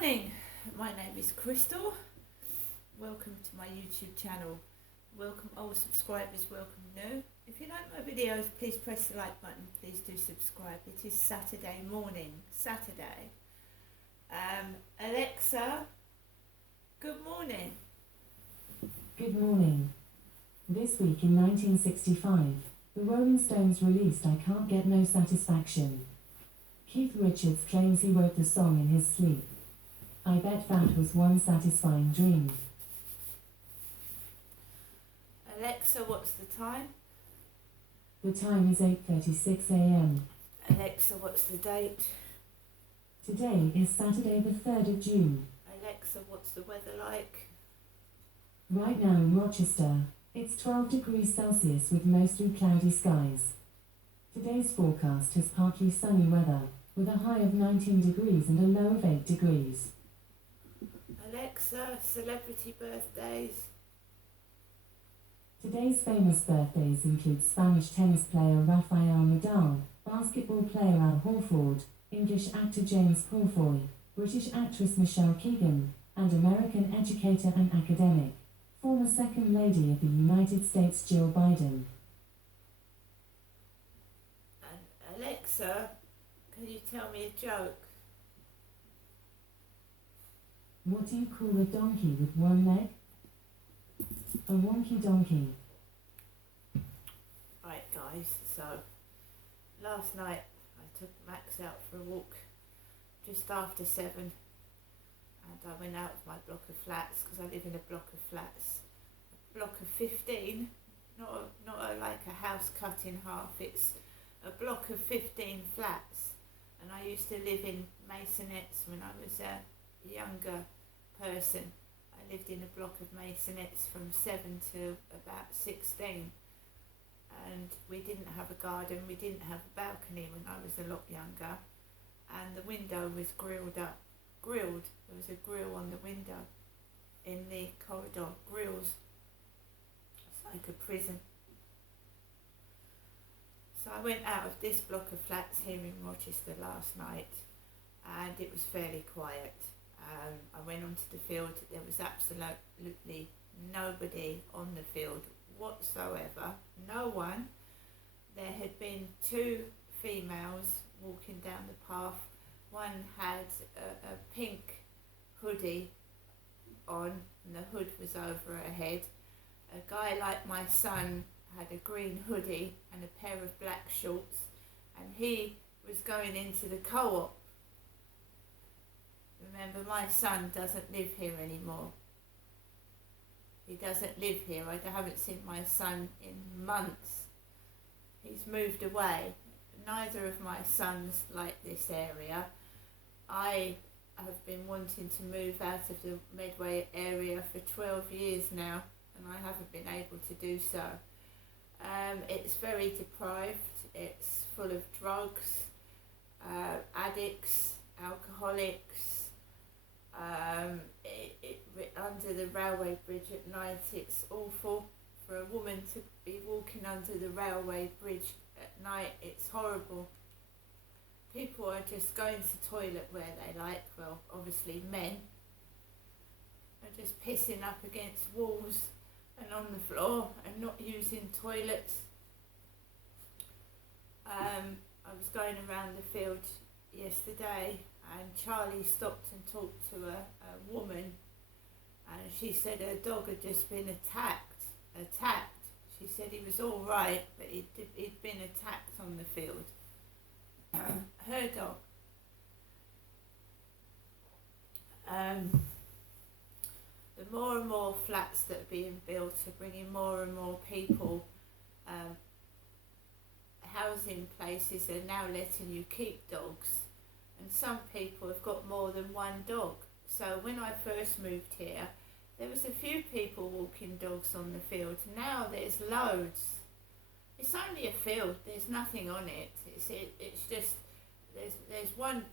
morning, my name is Crystal. Welcome to my YouTube channel. Welcome old subscribers, welcome new. If you like my videos, please press the like button, please do subscribe. It is Saturday morning, Saturday. Alexa, good morning. Good morning. This week in 1965, the Rolling Stones released I Can't Get No Satisfaction. Keith Richards claims he wrote the song in his sleep. I bet that was one satisfying dream. Alexa, what's the time? The time is 8:36 a.m. Alexa, what's the date? Today is Saturday the 3rd of June. Alexa, what's the weather like? Right now in Rochester, it's 12 degrees Celsius with mostly cloudy skies. Today's forecast has partly sunny weather, with a high of 19 degrees and a low of 8 degrees. Alexa, celebrity birthdays. Today's famous birthdays include Spanish tennis player Rafael Nadal, basketball player Al Horford, English actor James Purefoy, British actress Michelle Keegan, and American educator and academic, former Second Lady of the United States Jill Biden. And Alexa, can you tell me a joke? What do you call a donkey with one leg? A wonky donkey. Right guys, so last night I took Max out for a walk just after 7 and I went out of my block of flats because I live in a block of flats. A block of 15, not like a house cut in half, it's a block of 15 flats, and I used to live in Masonettes when I was a younger person. I lived in a block of Masonettes from 7 to about 16, and we didn't have a garden, we didn't have a balcony when I was a lot younger, and the window was grilled. There was a grill on the window in the corridor, grills. It's like a prison. So I went out of this block of flats here in Rochester last night and it was fairly quiet. I went onto the field, there was absolutely nobody on the field whatsoever, no one. There had been 2 females walking down the path. One had a pink hoodie on and the hood was over her head. A guy like my son had a green hoodie and a pair of black shorts, and he was going into the co-op. Remember, my son doesn't live here anymore. He doesn't live here. I haven't seen my son in months. He's moved away. Neither of my sons like this area. I have been wanting to move out of the Medway area for 12 years now, and I haven't been able to do so. It's very deprived, it's full of drugs, addicts, alcoholics. Under the railway bridge at night, it's awful. For a woman to be walking under the railway bridge at night, it's horrible. People are just going to toilet where they like, well, obviously men. They're just pissing up against walls and on the floor and not using toilets. I was going around the field yesterday and Charlie stopped and talked to a woman, and she said her dog had just been attacked. She said he was all right, but he'd been attacked on the field. Her dog. The more and more flats that are being built are bringing more and more people. Housing places are now letting you keep dogs, and some people have got more than one dog. So when I first moved here, there was a few people walking dogs on the field. Now there's loads. It's only a field, there's nothing on it. It's just, there's one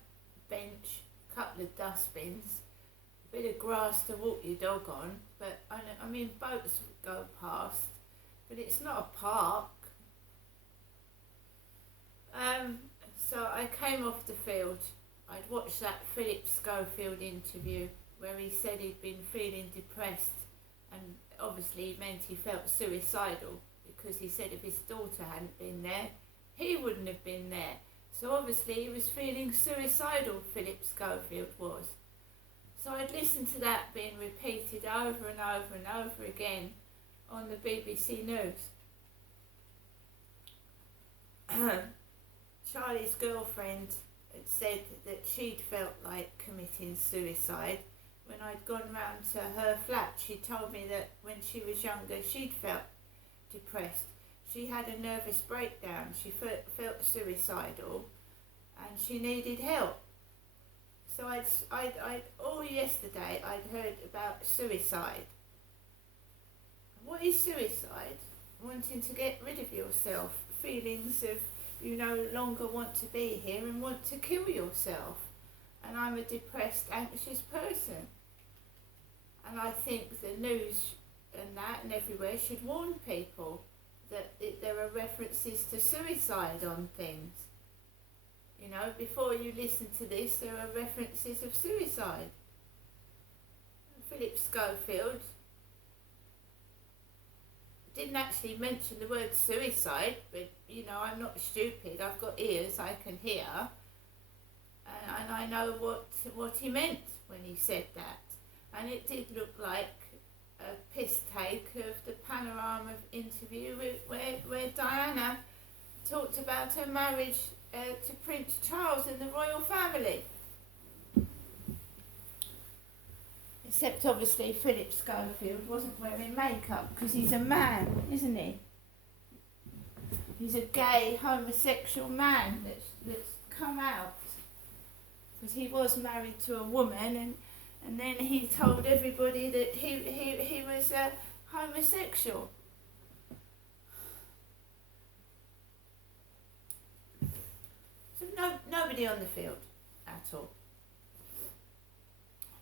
bench, a couple of dustbins, a bit of grass to walk your dog on, but I mean boats go past, but it's not a park. So I came off the field I'd watched that Philip Schofield interview where he said he'd been feeling depressed, and obviously he meant he felt suicidal, because he said if his daughter hadn't been there, he wouldn't have been there. So obviously he was feeling suicidal, Philip Schofield was. So I'd listened to that being repeated over and over and over again on the BBC News. Charlie's girlfriend had said that she'd felt like committing suicide. When I'd gone round to her flat, she told me that when she was younger she'd felt depressed. She had a nervous breakdown, she felt suicidal, and she needed help. So all yesterday I'd heard about suicide. What is suicide? Wanting to get rid of yourself, feelings of you no longer want to be here and want to kill yourself. And I'm a depressed, anxious person. And I think the news and that and everywhere should warn people that there are references to suicide on things. You know, before you listen to this, there are references of suicide. Philip Schofield didn't actually mention the word suicide, but you know, I'm not stupid, I've got ears, I can hear, and I know what he meant when he said that. And it did look like a piss take of the Panorama interview where Diana talked about her marriage to Prince Charles and the royal family. Except obviously Philip Schofield wasn't wearing makeup because he's a man, isn't he? He's a gay homosexual man that's come out because he was married to a woman, and then he told everybody that he was a homosexual. So nobody on the field at all.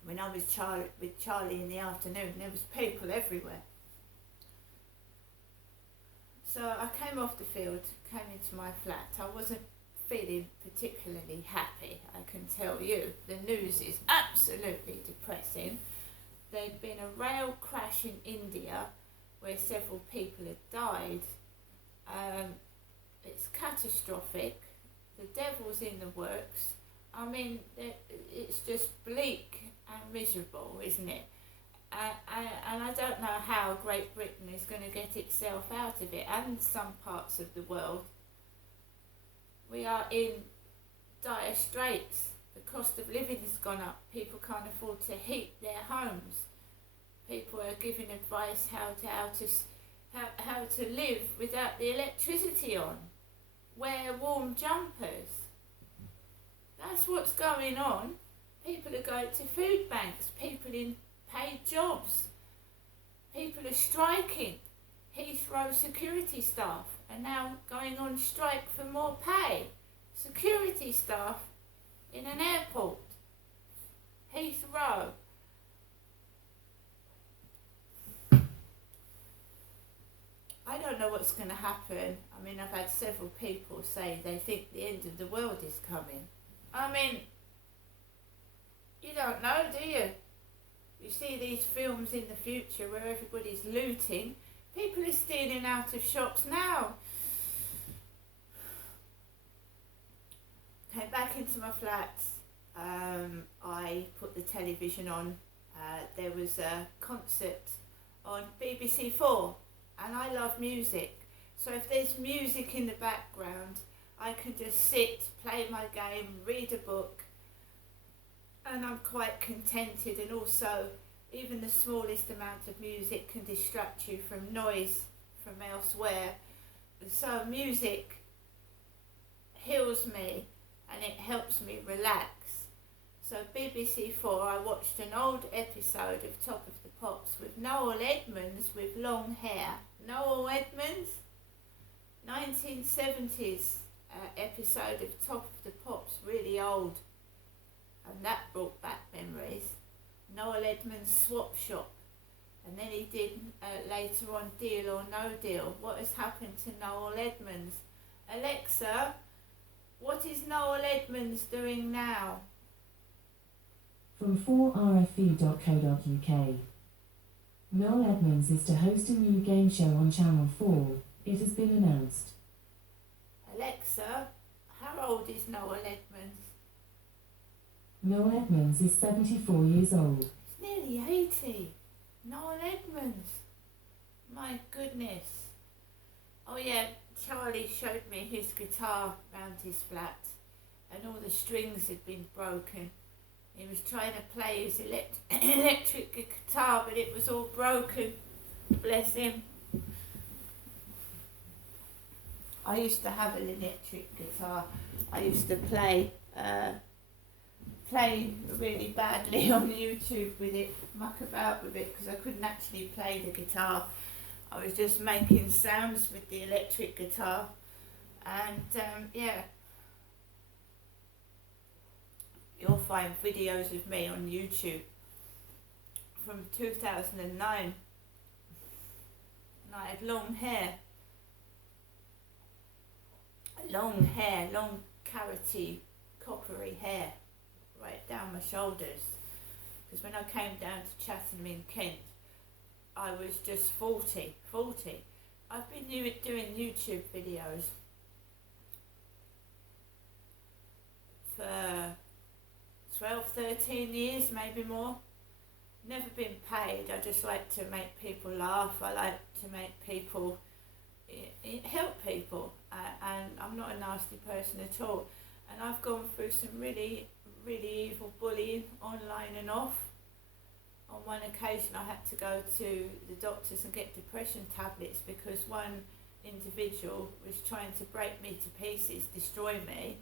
When I was with Charlie in the afternoon, there was people everywhere. So I came off the field, came into my flat. I wasn't feeling particularly happy, I can tell you. The news is absolutely depressing. There'd been a rail crash in India where several people had died. It's catastrophic. The devil's in the works. I mean, it's just bleak and miserable, isn't it? And I don't know how Great Britain is going to get itself out of it, and some parts of the world. We are in dire straits. The cost of living has gone up. People can't afford to heat their homes. People are giving advice how to live without the electricity on. Wear warm jumpers. That's what's going on. People are going to food banks. People in paid jobs. People are striking. Heathrow security staff are now going on strike for more pay. Security staff in an airport. Heathrow. I don't know what's going to happen. I mean, I've had several people say they think the end of the world is coming. I mean, you don't know, do you? You see these films in the future where everybody's looting. People are stealing out of shops now. Came back into my flat. I put the television on. There was a concert on BBC 4, and I love music. So if there's music in the background, I can just sit, play my game, read a book, and I'm quite contented. And also, even the smallest amount of music can distract you from noise from elsewhere. And so music heals me and it helps me relax. So BBC 4, I watched an old episode of Top of the Pops with Noel Edmonds with long hair. Noel Edmonds, 1970s episode of Top of the Pops, really old. And that brought back memories. Noel Edmonds' Swap Shop. And then he did later on Deal or No Deal. What has happened to Noel Edmonds? Alexa, what is Noel Edmonds doing now? From 4rfu.co.uk. Noel Edmonds is to host a new game show on Channel 4, it has been announced. Alexa, how old is Noel Edmonds? Noel Edmonds is 74 years old. He's nearly 80. Noel Edmonds. My goodness. Oh yeah, Charlie showed me his guitar round his flat and all the strings had been broken. He was trying to play his electric guitar, but it was all broken. Bless him. I used to have an electric guitar. I used to play really badly on YouTube with it, muck about with it, because I couldn't actually play the guitar. I was just making sounds with the electric guitar, and yeah. You'll find videos of me on YouTube from 2009, and I had long carroty, coppery hair right down my shoulders, because when I came down to Cheltenham in Kent, I was just 40. I've been doing YouTube videos for 12, 13 years, maybe more. Never been paid. I just like to make people laugh. I like to make people, help people, and I'm not a nasty person at all. And I've gone through some really, really evil bullying online and off. On one occasion I had to go to the doctors and get depression tablets because one individual was trying to break me to pieces, destroy me.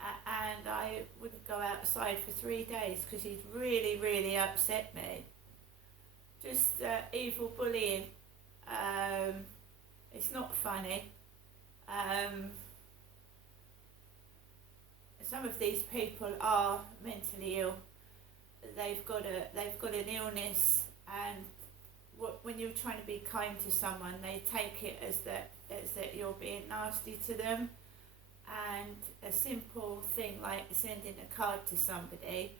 And I wouldn't go outside for 3 days because he'd really, really upset me. Just evil bullying. It's not funny. Some of these people are mentally ill. They've got an illness, and when you're trying to be kind to someone, they take it as that you're being nasty to them. And a simple thing like sending a card to somebody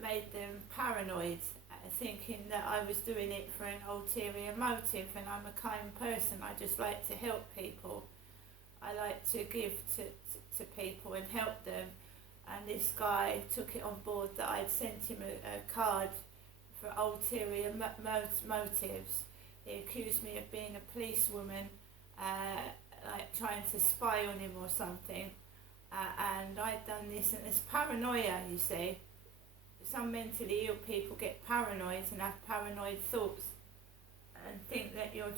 made them paranoid, thinking that I was doing it for an ulterior motive, and I'm a kind person. I just like to help people. I like to give to people and help them. And this guy took it on board that I'd sent him a card for ulterior motives. He accused me of being a policewoman, like trying to spy on him or something, and I'd done this, and it's paranoia, you see. Some mentally ill people get paranoid and have paranoid thoughts and think that you're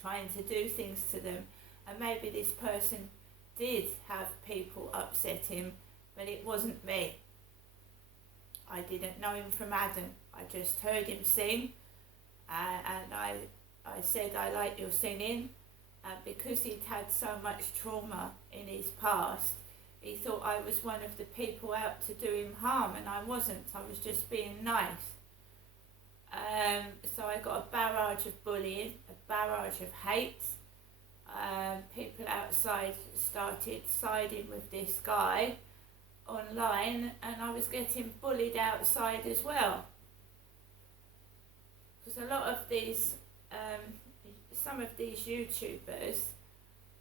trying to do things to them, and maybe this person did have people upset him, but it wasn't me. I didn't know him from Adam. I just heard him sing, and I said, I like your singing. Because he'd had so much trauma in his past, he thought I was one of the people out to do him harm, and I wasn't. I was just being nice. So I got a barrage of bullying, a barrage of hate. People outside started siding with this guy online, and I was getting bullied outside as well. Because a lot of these some of these YouTubers,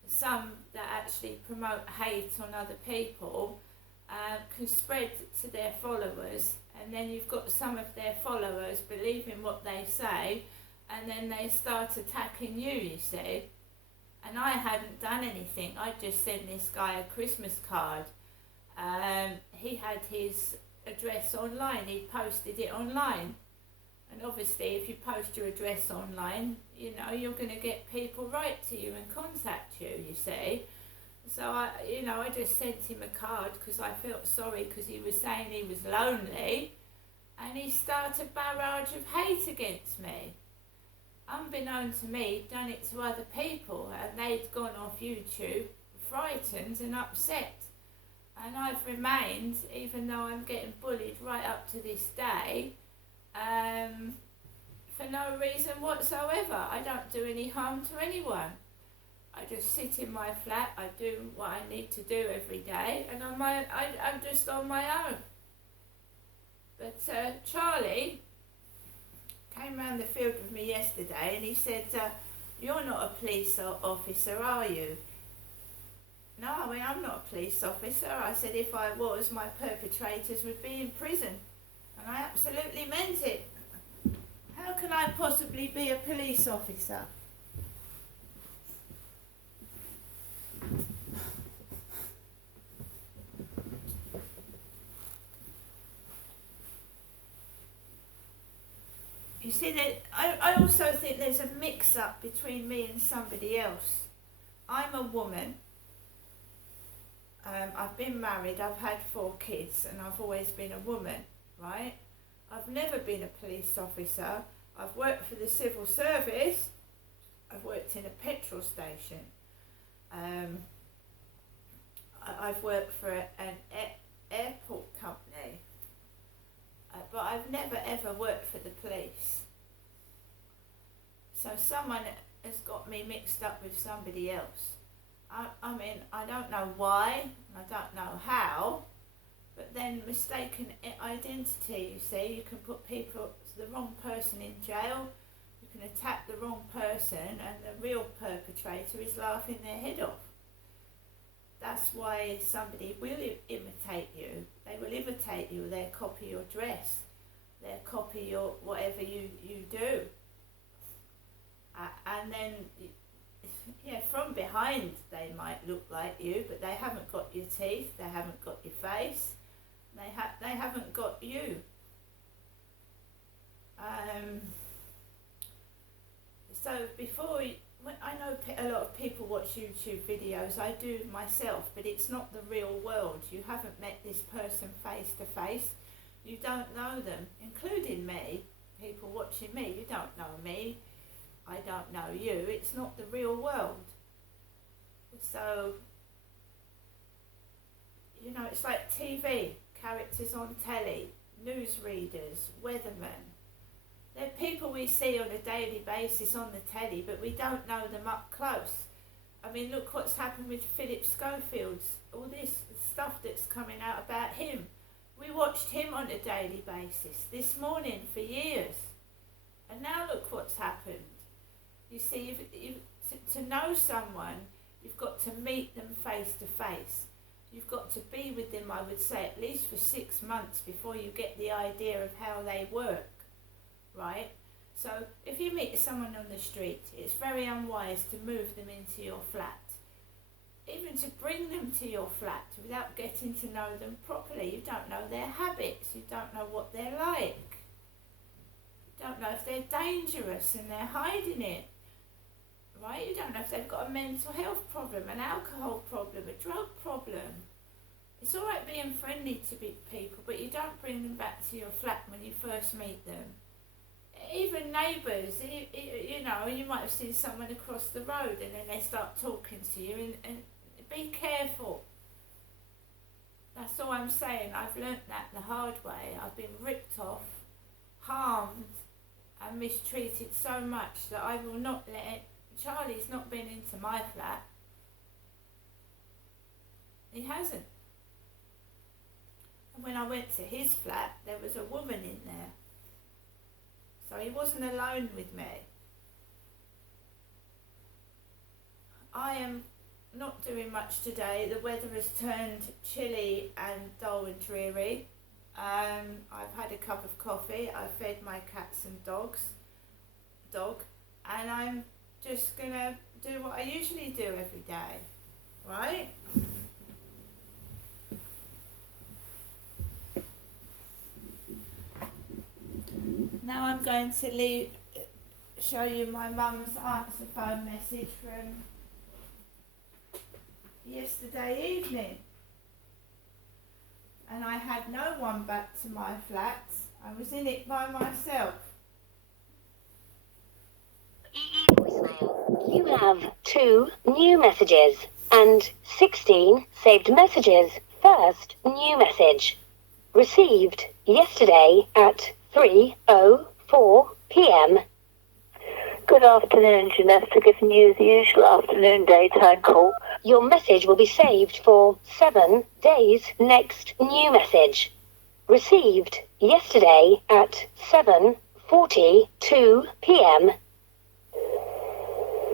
some that actually promote hate on other people, can spread to their followers, and then you've got some of their followers believing what they say, and then they start attacking you, you see. And I hadn't done anything. I just sent this guy a Christmas card. He had his address online. He posted it online. And obviously, if you post your address online, you know, you're going to get people write to you and contact you, you see. So, I just sent him a card because I felt sorry, because he was saying he was lonely. And he started a barrage of hate against me. Unbeknown to me, done it to other people, and they'd gone off YouTube frightened and upset. And I've remained, even though I'm getting bullied right up to this day, for no reason whatsoever. I don't do any harm to anyone. I just sit in my flat, I do what I need to do every day, and I'm just on my own. But Charlie came round the field with me yesterday and he said, you're not a police officer, are you? No, I mean, I'm not a police officer. I said if I was, my perpetrators would be in prison. And I absolutely meant it. How can I possibly be a police officer? You see, that I also think there's a mix-up between me and somebody else. I'm a woman. I've been married, I've had 4 kids, and I've always been a woman, right? I've never been a police officer. I've worked for the civil service. I've worked in a petrol station. I've worked for an airport company. But I've never ever worked for the police. So someone has got me mixed up with somebody else. I mean, I don't know why, I don't know how, but then mistaken identity, you see, you can put the wrong person in jail, you can attack the wrong person, and the real perpetrator is laughing their head off. That's why somebody will imitate you. They will imitate you, they'll copy your dress, they'll copy your whatever you do. And then, yeah, from behind they might look like you, but they haven't got your teeth, they haven't got your face, they haven't got you. So before, I know a lot of people watch YouTube videos, I do myself, but it's not the real world. You haven't met this person face to face, you don't know them, including me, people watching me, you don't know me, I don't know you, it's not the real world. So, you know, it's like TV, characters on telly, newsreaders, weathermen. They're people we see on a daily basis on the telly, but we don't know them up close. I mean, look what's happened with Philip Schofield, all this stuff that's coming out about him. We watched him on a daily basis this morning for years. And now look what's happened. You see, to know someone, you've got to meet them face to face. You've got to be with them, I would say, at least for 6 months before you get the idea of how they work, right? So if you meet someone on the street, it's very unwise to move them into your flat. Even to bring them to your flat without getting to know them properly. You don't know their habits, you don't know what they're like. You don't know if they're dangerous and they're hiding it. Right? You don't know if they've got a mental health problem, an alcohol problem, a drug problem. It's all right being friendly to people, but you don't bring them back to your flat when you first meet them. Even neighbours, you know, you might have seen someone across the road and then they start talking to you, and be careful. That's all I'm saying. I've learnt that the hard way. I've been ripped off, harmed and mistreated so much that I will not let it. Charlie's not been into my flat. He hasn't. And when I went to his flat, there was a woman in there. So he wasn't alone with me. I am not doing much today. The weather has turned chilly and dull and dreary. I've had a cup of coffee. I fed my cats and dog, and I'm just gonna do what I usually do every day, right? Now I'm going to show you my mum's answer phone message from yesterday evening. And I had no one back to my flat. I was in it by myself. Voicemail. You have 2 new messages and 16 saved messages. First new message. Received yesterday at 3:04 p.m. Good afternoon, Janessa. Giving you the usual afternoon daytime call. Your message will be saved for 7 days. Next new message. Received yesterday at 7:42 p.m.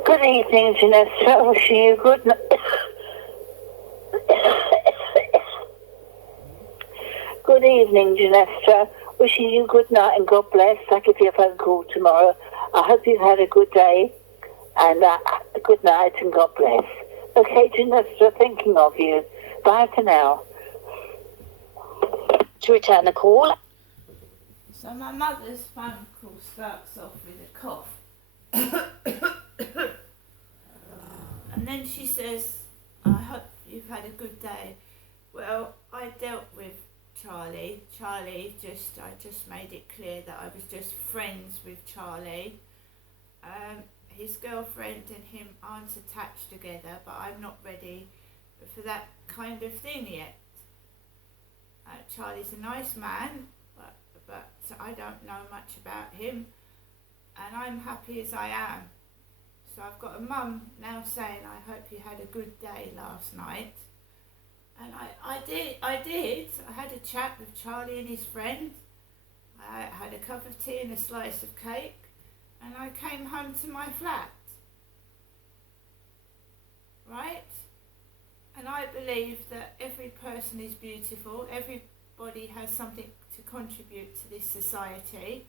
Good evening, Janessa. Wishing you good night. Good evening, Janessa. Wishing you good night and God bless. I'll give you a phone call tomorrow. I hope you've had a good day and good night and God bless. Okay, Janessa, thinking of you. Bye for now. To return the call, So my mother's phone call starts off with a cough. And then she says, I hope you've had a good day. Well, I dealt with Charlie. I just made it clear that I was just friends with Charlie. His girlfriend and him aren't attached together, but I'm not ready for that kind of thing yet. Charlie's a nice man, but I don't know much about him, and I'm happy as I am. So I've got a mum now saying, I hope you had a good day last night. And I did. I had a chat with Charlie and his friend. I had a cup of tea and a slice of cake, and I came home to my flat. Right? And I believe that every person is beautiful, everybody has something to contribute to this society,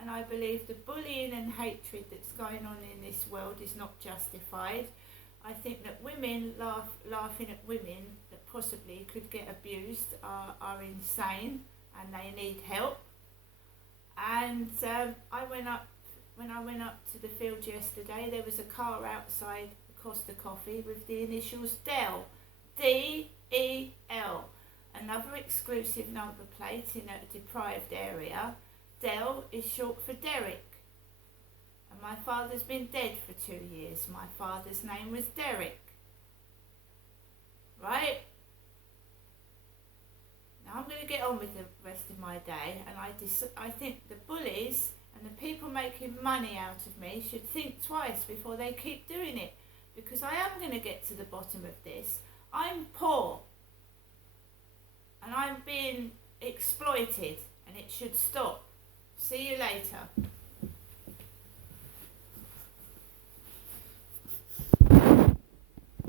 and I believe the bullying and hatred that's going on in this world is not justified. I think that women laughing at women that possibly could get abused are insane and they need help. And when I went up to the field yesterday, there was a car outside Costa Coffee with the initials DEL. DEL. Another exclusive number plate in a deprived area. DEL is short for Derek. And my father's been dead for 2 years. My father's name was Derek. Right? Now I'm going to get on with the rest of my day, and I think the bullies and the people making money out of me should think twice before they keep doing it, because I am going to get to the bottom of this. I'm poor and I'm being exploited, and it should stop. See you later.